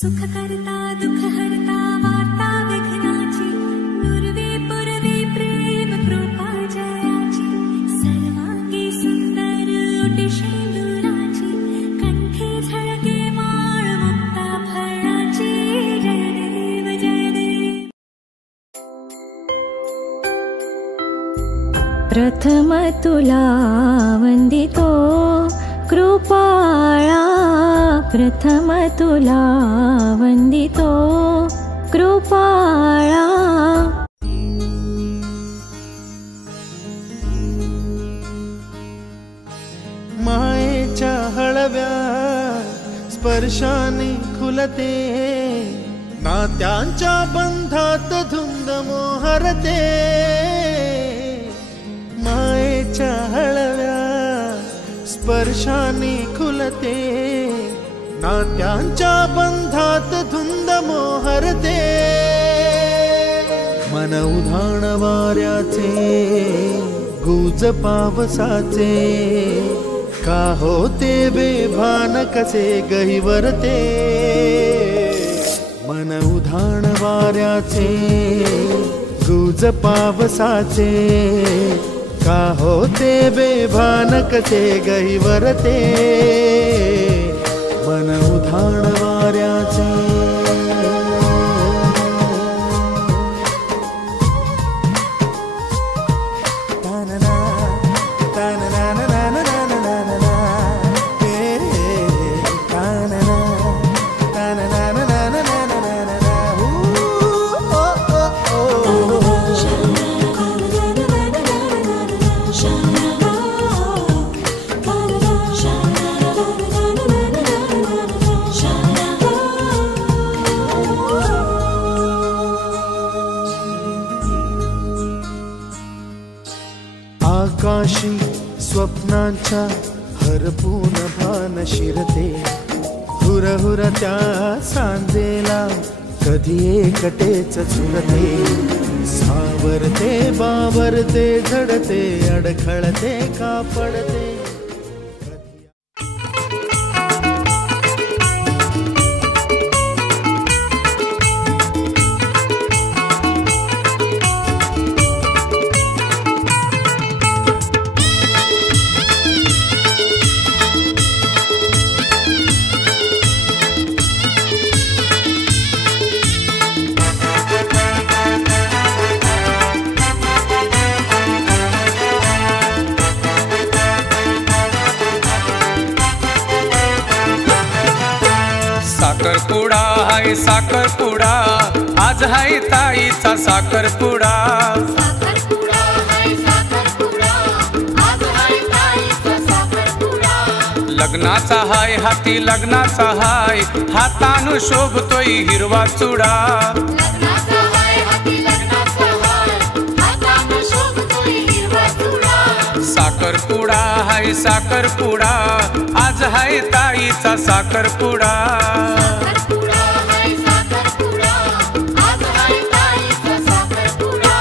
सुख करता दुख हरता वार्ता विघ्नाची नुरवी पुरवी प्रेम कृपा जयाची सर्वांगी सुंदर ओटी शेंदुराची कंठी झळके माळ मुक्ता फळाची जय देव जय देव। प्रथम तुला वंदितो कृपाळा प्रथम तुला वंदितो कृपाळा। मायेच्या हळव्या स्पर्शाने खुलते नात्यांच्या बंधात धुंद मोहरते। मायेच्या हळव्या स्पर्शाने खुलते नात्यांच्या बंधात धुंद मोहरते। मन उधाण वाऱ्याचे गुज पावसाचे का होते बेभान कसे गहिवरते। मन उधाण वाऱ्याचे गुज पावसाचे का होते बेभान कसे गहिवरते। मन उधाण वाऱ्याचे आकाशी स्वप्नांच्या हरपून भान शिरते हुरहुर त्या सांजेला कधी एकटेच झुरते। सावरते बावरते झडते अडखळते का पडते। साखरपुडा हाय साखरपुडा आज हाय ताईचा साखरपुडा। साखरपुडा हाय साखरपुडा आज हाय ताईचा साखरपुडा। लग्नाचा हाय हाती लग्नाचा हाय हातानु शोभतोय हिरवा चुडा। लग्नाचा हाय हाती लग्नाचा हाय हातानु शोभतोय हिरवा चुडा। साखरपुडा हाय साखरपुडा आज हाय ताईचा साखरपुडा। साखरपुडा हाय साखरपुडा आज हाय ताईचा साखरपुडा।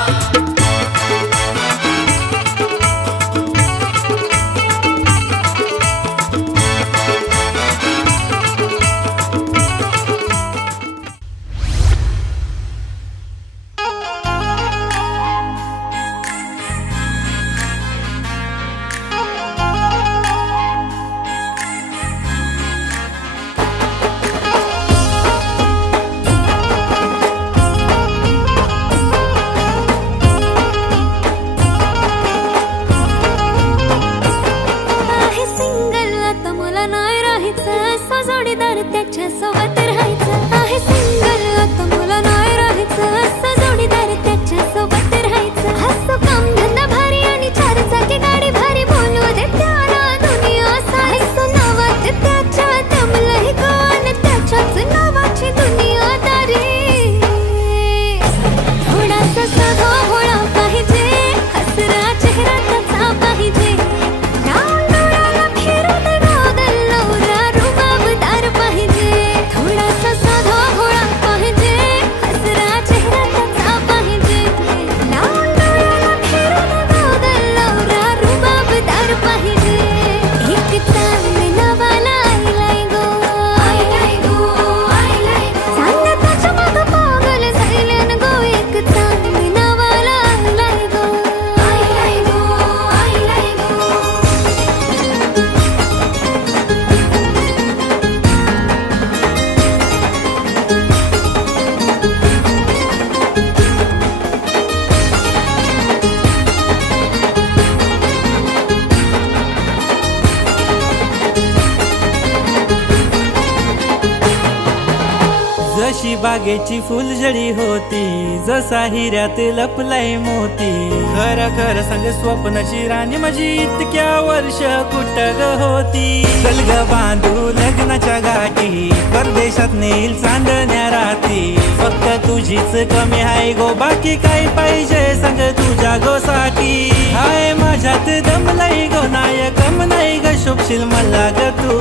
बागेची फुलझडी होती, जसा हिऱ्यात लपलाय मोती. खरं खरं सांग स्वप्नाची राणी माझी इतक्या वर्ष कुठं ग होती. चल ग बांधू लग्नाच्या गाठी, परदेशात नेईल चांदण्या राती. फक्त तुझीच कमी आहे गो, बाकी काय पाहिजे सांग तुझ्या गोसाठी. हाय माझ्यात दमलाई गो, नायकम नाही ग शोभशील मला ग तू.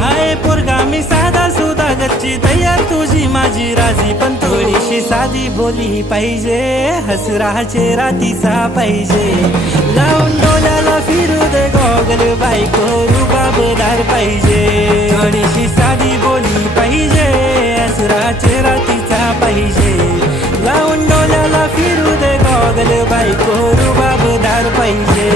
हाय पोरगा मी साधा सुधा गच्ची, तयार तुझी माझी राजी, पण थोडीशी साधी बोली पाहिजे. हसराचे रातीचा पाहिजे, लावून डोल्याला फिरू दे गॉगल, बायको रुबाबदार पाहिजे. थोडीशी साधी बोली पाहिजे, हसराचे रातीचा पाहिजे. लावून डोल्याला फिरू दे गॉगल, बायको रुबाबदार पाहिजे.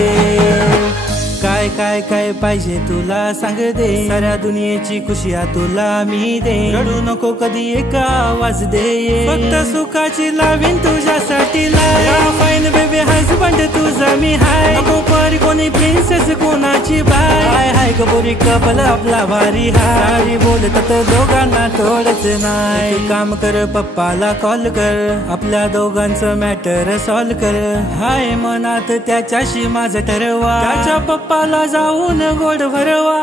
काय काय काय पाहिजे तुला सांग दे, साऱ्या दुनियेची खुशिया तुला मी दे. रडू नको कधी एक आवाज दे, फक्त सुखाची लावीन तुझ्यासाठी लाय. फाईन बेबी हजबंड तुझा मी हाय, नको परी कोणी प्रिन्सेस कोणाची बाय. हाय हाय गबोरी कपल आपला भारी हाय, बोलत दोघांना थोडच नाही. काम कर पप्पाला कॉल कर, आपल्या दोघांचं मॅटर सॉल्व कर. हाय मनात त्याच्याशी माझं ठरवा, त्याच्या पप्पाला जाऊन गोड भरवा.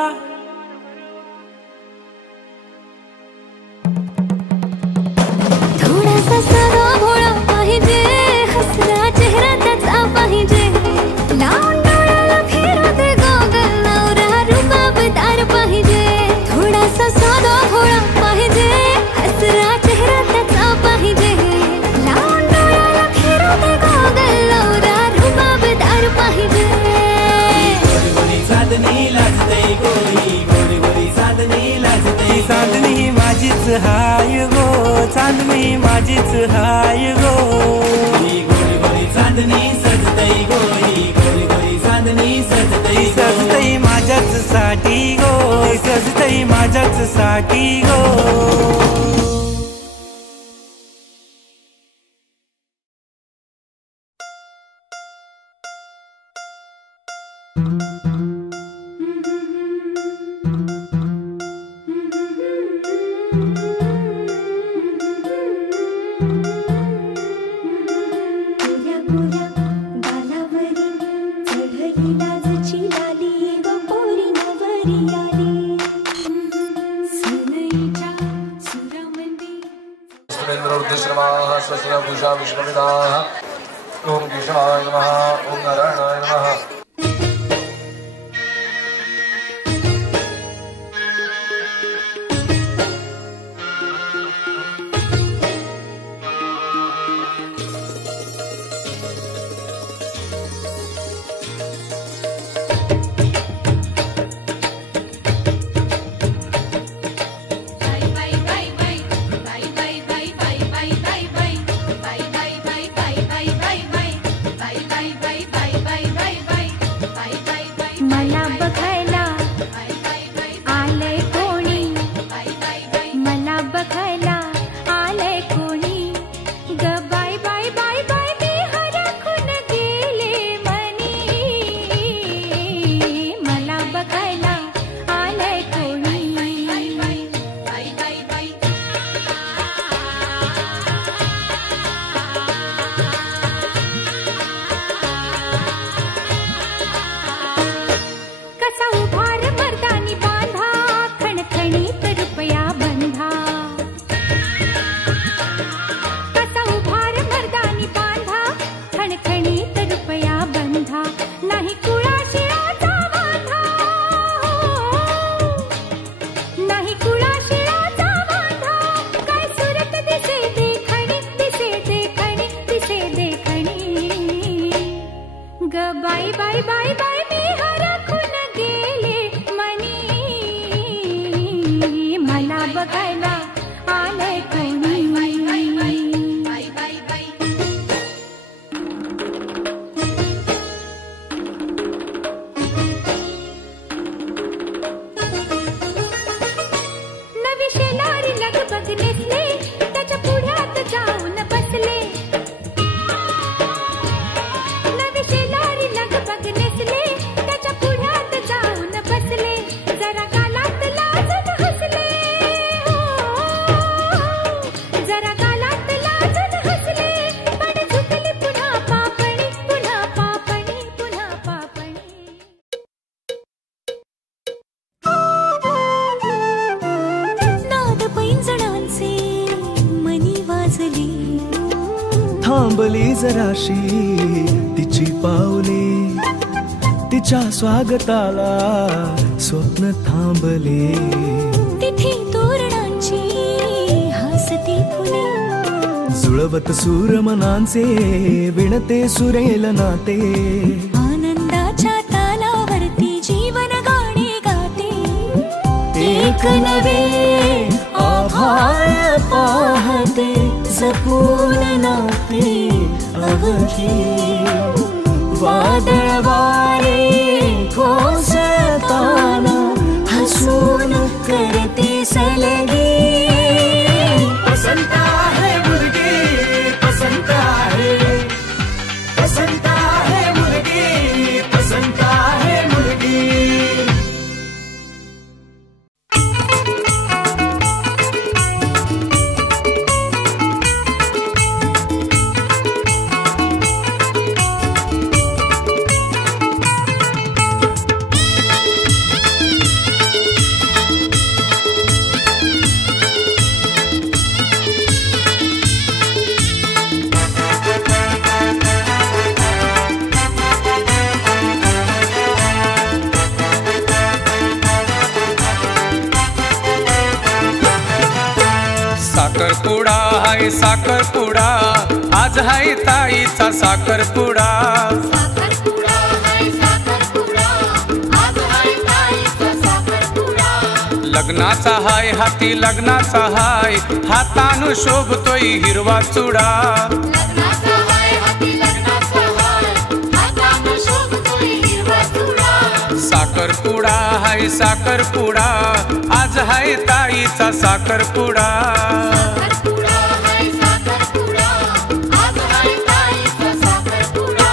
थोडासा साधा भोळा पाहिजे, हसरा चेहरा त्याचा पाहिजे. लावून डोळ्याला फिरू दे गॉगल, नवरा रुबाबदार पाहिजे. थोडासा साधा भोळा पाहिजे, हसरा चेहरा त्याचा पाहिजे. लावून डोळ्याला फिरू दे गॉगल, नवरा रुबाबदार पाहिजे. चांदणी लाजते गोरी, गोरी गोरी चांदणी लाजते. चांदणी माझीच हाय गो, चांदणी माझीच हाय गो. गोरी गोरी चांदणी सजते गोरी, गोरी गोरी चांदणी सजते. सजते माझ्याच साठी गो, सजते माझ्याच साठी गो. ओम केशवाय नमः, ओम नारायणाय नमः. थांबली जराशी तिची पावले, तिच्या स्वागताला स्वप्न थांबले. तिथे तोरणांची हसती फुले, जुळवत सूरमनांचे विणते सुरेल नाते. आनंदाच्या तालावरती जीवन गाणे गाते. एक नवे आभाळ पाहते, जपून नाते अवघी. वादळ वारे कोसळताना हसून करते सलगी. पसंत आहे मुलगी, पसंत आहे, पसंत आहे मुलगी, पसंत आहे मुलगी. साखरपुडा हाय साखरपुडा, आज हाय ताईचा साखरपुडा. साखरपुडा हाय साखरपुडा, आज हाय ताईचा साखरपुडा. लग्नाचा हाय हाती लग्नाचा हाय, हातानु शोभतोय हिरवा चुडा. लग्नाचा हाय हाती लग्नाचा हाय, हातानं शोभतोय हिरवा चुडा. साखरपुडा हाय साखरपुडा, आज हाय ताईचा साखरपुडा. साखरपुडा हाय साखरपुडा, आज हाय ताईचा साखरपुडा.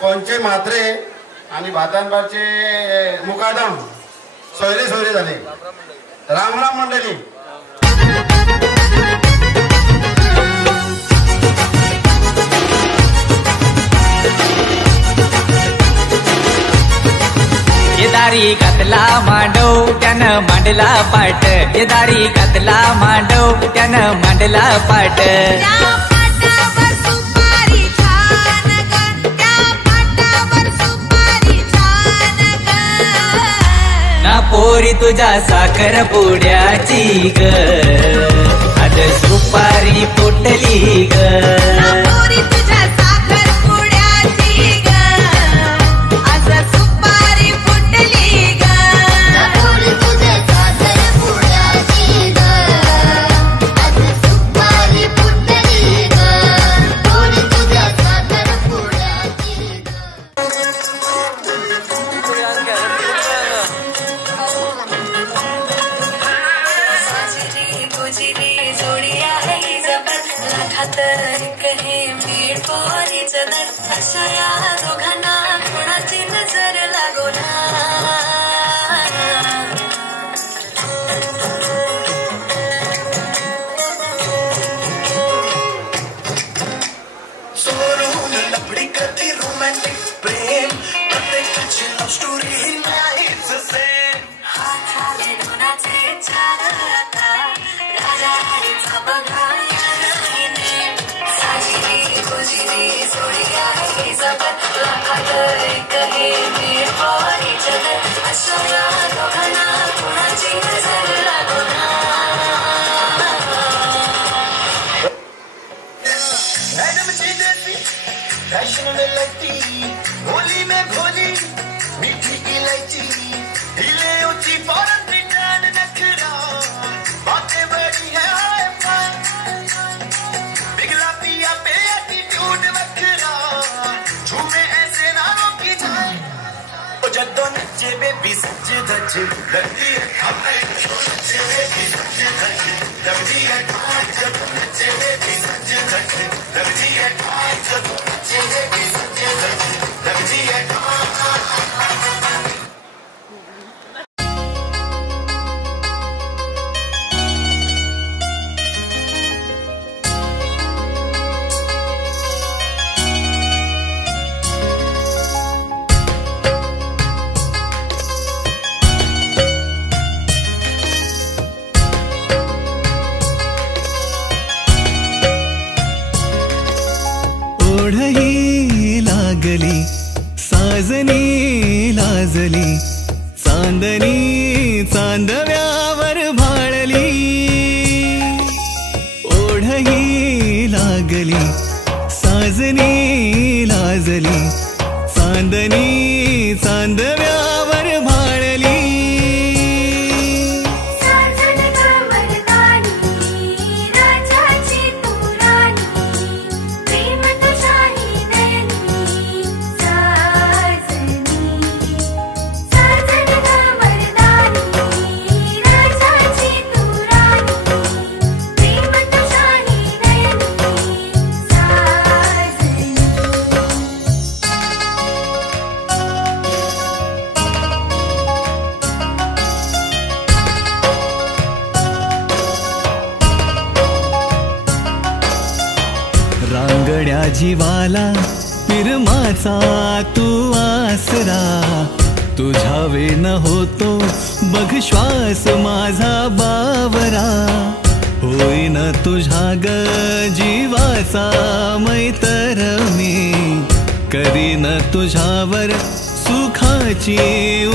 कोणचे म्हात्रे आणि भातांबाचे मुकादम सोयरे सोयरे झाले. राम राम मंडळी. दारी घातला मांडव त्यानं मांडला पाट. दारी घातला मांडव त्यानं मांडला पाट. ना पोरी तुझ्या साखर पुड्याची ग, आज सुपारी फुटली ग. ओढही लागली साजनी लाजली चांदणी चांदव्यावर भाळली ओढही लागली साजनी लाजली चांदणी चांदव्यावर भाळली रांगड्या जीवाला पिरमाचा तू आसरा तुझ्या वेन होतो बघ श्वास माझा बावरा होईन तुझ्या ग जीवाचा मैतर मी करीन तुझ्यावर सुखाची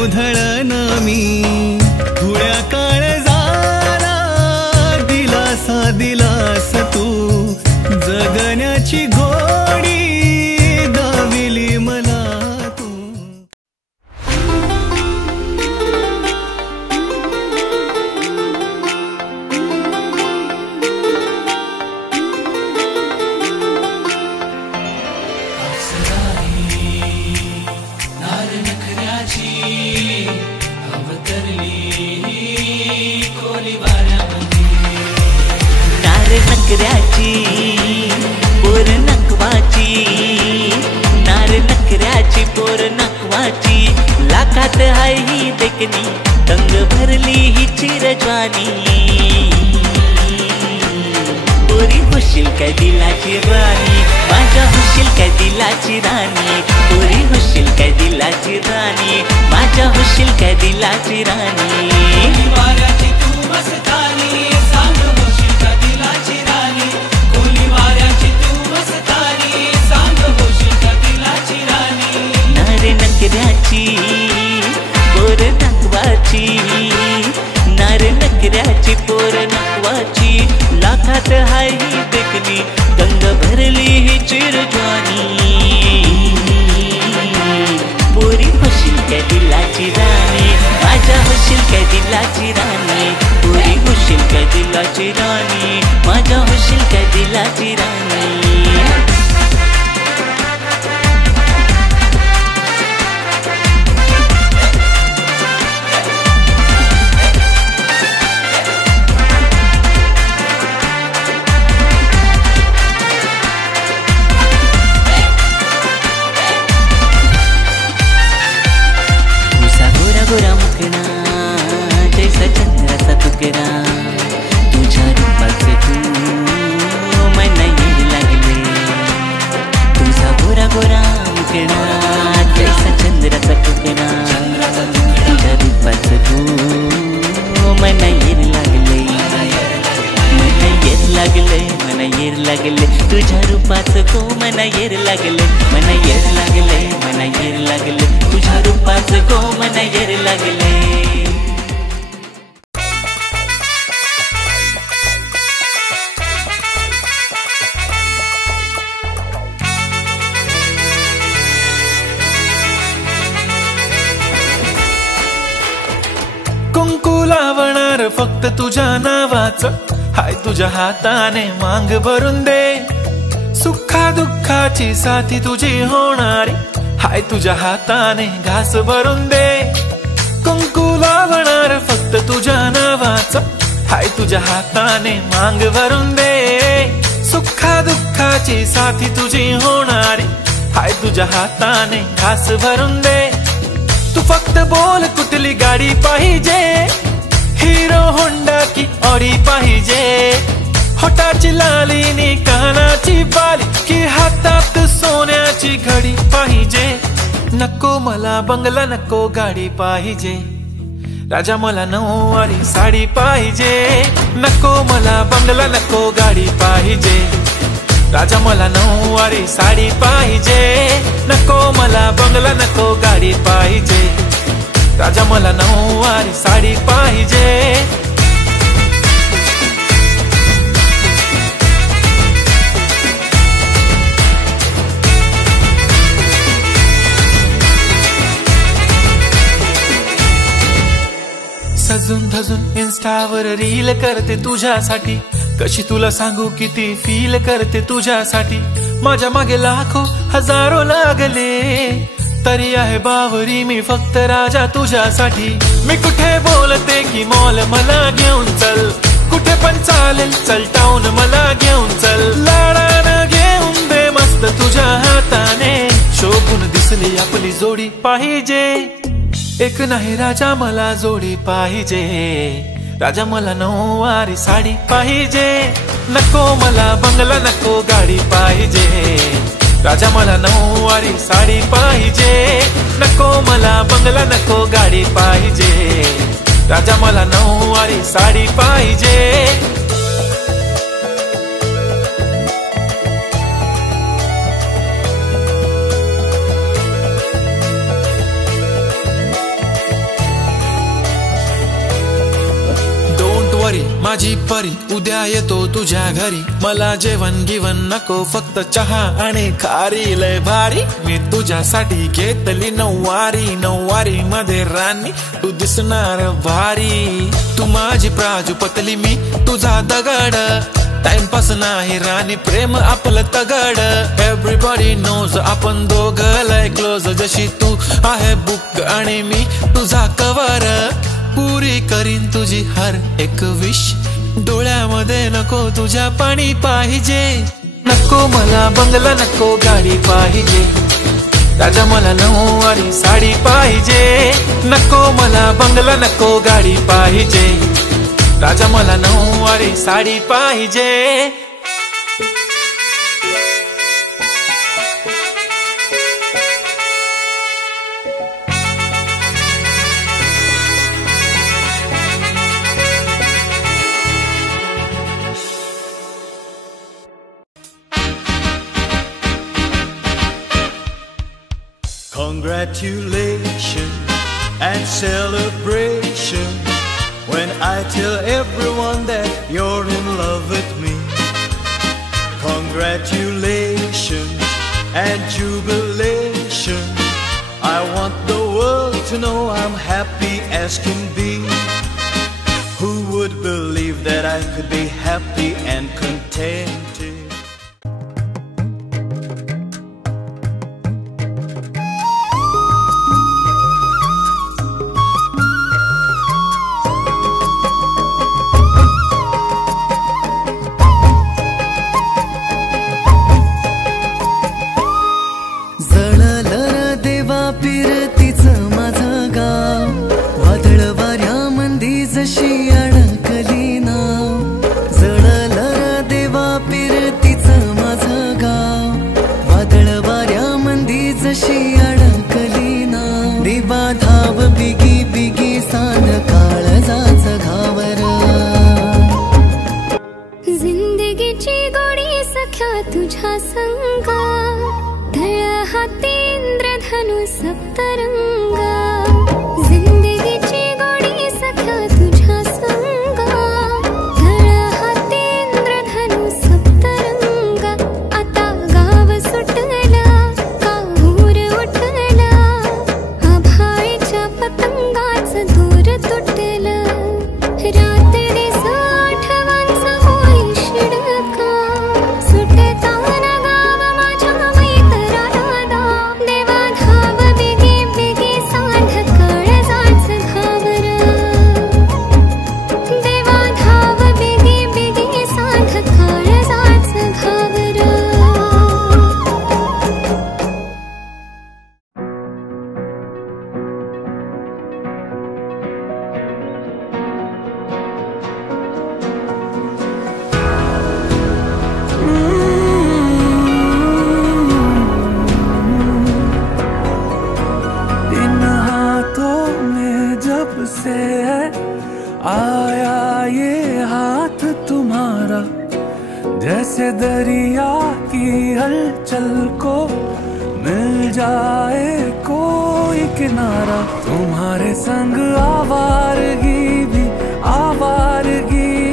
उधळण मी थोड्या काळजाला दिलासा दिलास तू जगण्याची गोडी दाविली मला तू नार नखऱ्याची अवतरली खोली वाऱ्यामध्ये नार नखऱ्याची पोर नकवाची नार नखऱ्याची पोर नकवाची लाखात हाय ही देखणी तंग भरली ही चिरजवानी पोरी होशील काय दिलाची राणी माझ्या होशील काय दिलाची राणी पोरी होशील काय दिलाची राणी माझ्या होशील काय दिलाची राणी वाऱ्याची तू मस्तानी सांग होशील का दिलाची राणी कोली वाऱ्याची तू मस्तानी सांग होशील का दिलाची राणी नार नखऱ्याची पोर नकवाची नार नखऱ्याची पोर नकवाची लाखात हाय ही देखणी गंग भरली ही चिरजवानी पोरी होशील काय दिलाची राणी माझ्या होशील काय दिलाची राणी पोरी होशील काय दिलाची राणी माझ्या होशील काय दिलाची राणी गोरा मुखना जैसा चंद्राचा तुकडा तुझ्या रूपाचे तू मला येड लागले तुझा गोरा गोरा मुखना जैसा चंद्राचा तुकडा तुझ्या रूपाचे तू मला येड लागले मला येड लागले मला येड लागले तुझ्या रूपाचं को मला येड लागले मला येड लागले मला येड लागले तुझ्या रूपाचं को मला येड लागले कुंकू लावणार फक्त तुझ्या नावाचं हाय तुझ्या हाताने मांग भरून दे सुखा दुःखाची साथी तुझी होणारी हाय तुझ्या हाताने घास भरून दे कुंकू पावणार फक्त तुझ्या नावाचा, हाय तुझ्या हाताने मांग भरून दे, सुखा दुःखाची साथी तुझी होणारी, हाय तुझ्या हाताने घास भरून दे. तू फक्त बोल कुठली गाडी पाहिजे, हिरो होंडा की ऑडी पाहिजे, होटाची लालीनी कानाची बाली की हातात सोन्याची घडी पाहिजे. नको मला बंगला नको गाडी पाहिजे, राजा मला नऊवारी साडी पाहिजे. नको मला बंगला नको गाडी पाहिजे, राजा मला नऊवारी साडी पाहिजे. नको मला बंगला नको गाडी पाहिजे, राजा मला नऊवारी साडी पाहिजे. सजून धजून इन्स्टावर रील करते तुझ्यासाठी, कशी तुला सांगू किती फील करते तुझ्यासाठी. माझ्या मागे लाखो हजारो लागले, तरी आहे बावरी मी फक्त राजा तुझ्यासाठी. मी कुठे बोलते की मॉल मला घेऊन चल, कुठे पण चालेल चल टाऊन मला घेऊन चल. लाडानं घेऊन दे मस्त तुझ्या हाताने, शोभून दिसली आपली जोडी पाहिजे. एक नाही राजा मला जोडी पाहिजे, राजा मला नऊवारी साडी पाहिजे. नको मला बंगला नको गाडी पाहिजे, राजा मला नऊवारी साडी पाहिजे. नको मला बंगला नको गाडी पाहिजे, राजा मला नऊवारी साडी पाहिजे. माझी परी उद्या येतो तुझ्या घरी, मला जेवण गिवण नको फक्त चहा आणि खारी. लय भारी मी तुझ्यासाठी घेतली नऊवारी, नऊवारी मध्ये राणी तू दिसणार भारी. तू माझी प्राजूपतली मी तुझा दगड, टाइमपास नाही राणी प्रेम आपलं तगड. एव्हरीबॉडी नोज आपण दोघं लय क्लोज, जशी तू आहे बुक आणि मी तुझा कवर. पुरी करीन तुझी हर एक विश, डोळ्यामध्ये नको तुझ्या पाणी पाहिजे. नको मला बंगला नको गाडी पाहिजे, राजा मला नऊवारी साडी पाहिजे. नको मला बंगला नको गाडी पाहिजे, राजा मला नऊवारी साडी पाहिजे. Congratulations and celebration when I tell everyone that you're in love with me. Congratulations and jubilation, I want the world to know I'm happy as can be. Who would believe that I could be happy and contented? तुझ्या संगा तळ्या हाती इंद्रधनु सप्तरंगा, जिंदगीची गोडी सख्या तुझ्या संगा. है आया ये हाथ तुम्हारा, जैसे दरिया की हलचल को मिल जाए कोई किनारा। तुम्हारे संग आवारगी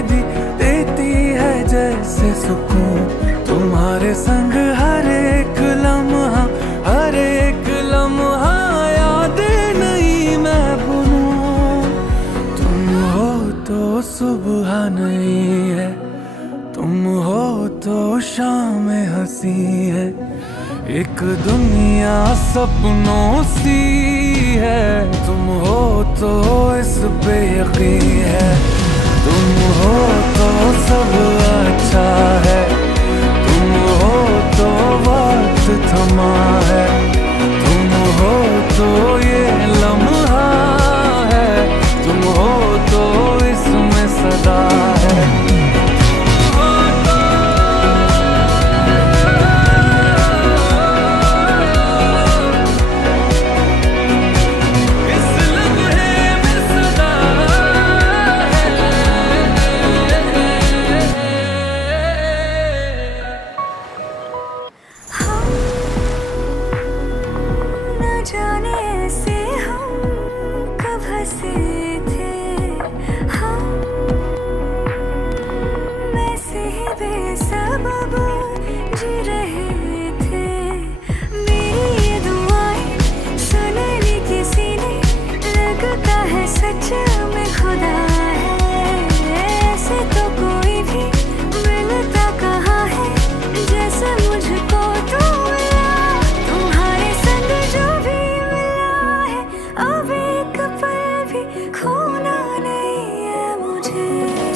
भी देती है जैसे सुकून। तुम्हारे संग हर एक लम्हा यादें नहीं मैं भूलूं। तुम हो तो सुबह नहीं है, तुम हो तो शाम हंसी है, एक दुनिया सपनों सी है। तुम हो तो इस पे यकीन है, तुम हो तो सब अच्छा है, तुम हो तो वक्त थमा है, तुम हो तो ये लम्हा है, तुम हो तो इसमें सदा है।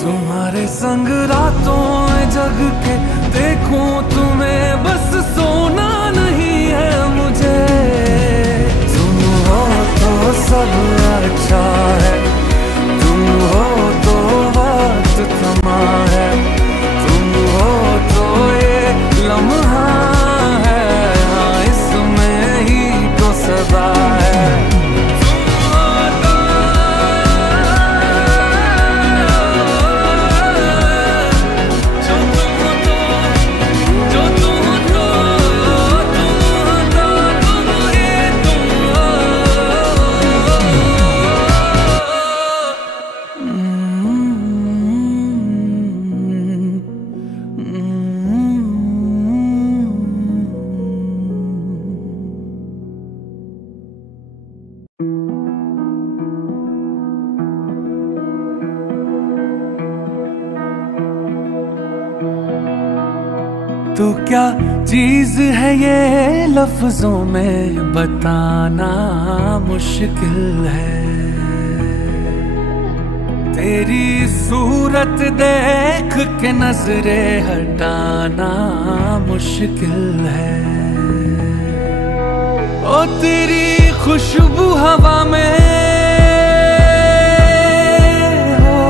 तुम्हारे संग रातों जग के देखूं तुम्हें, बस सोना नहीं है मुझे। तुम हो तो सब अच्छा है, तुम हो तो वक्त थमा है, तुम हो तो ये लम्हा है, हाँ इसमें ही तो सदा है। तो क्या चीज है ये लफ्जों में बताना मुश्किल है, तेरी सूरत देख के नजरें हटाना मुश्किल है। ओ तेरी खुशबू हवा में हो,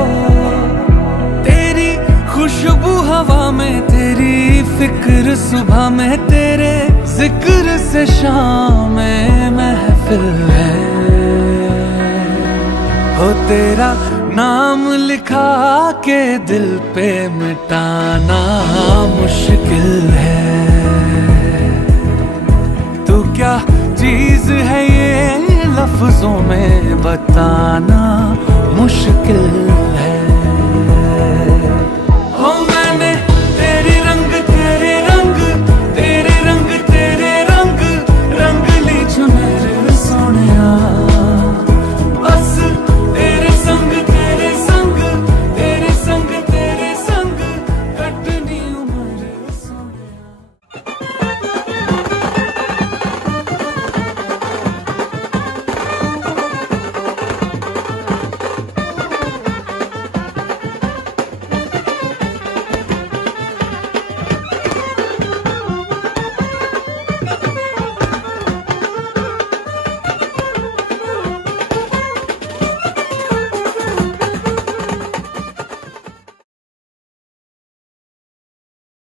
तेरी खुशबू हवा में, तेरी फिक्र सुबह में, तेरे जिक्र से शाम में महफिल है। हो तेरा नाम लिखा के दिल पे मिटाना मुश्किल है। तो क्या चीज है ये लफ्जों में बताना मुश्किल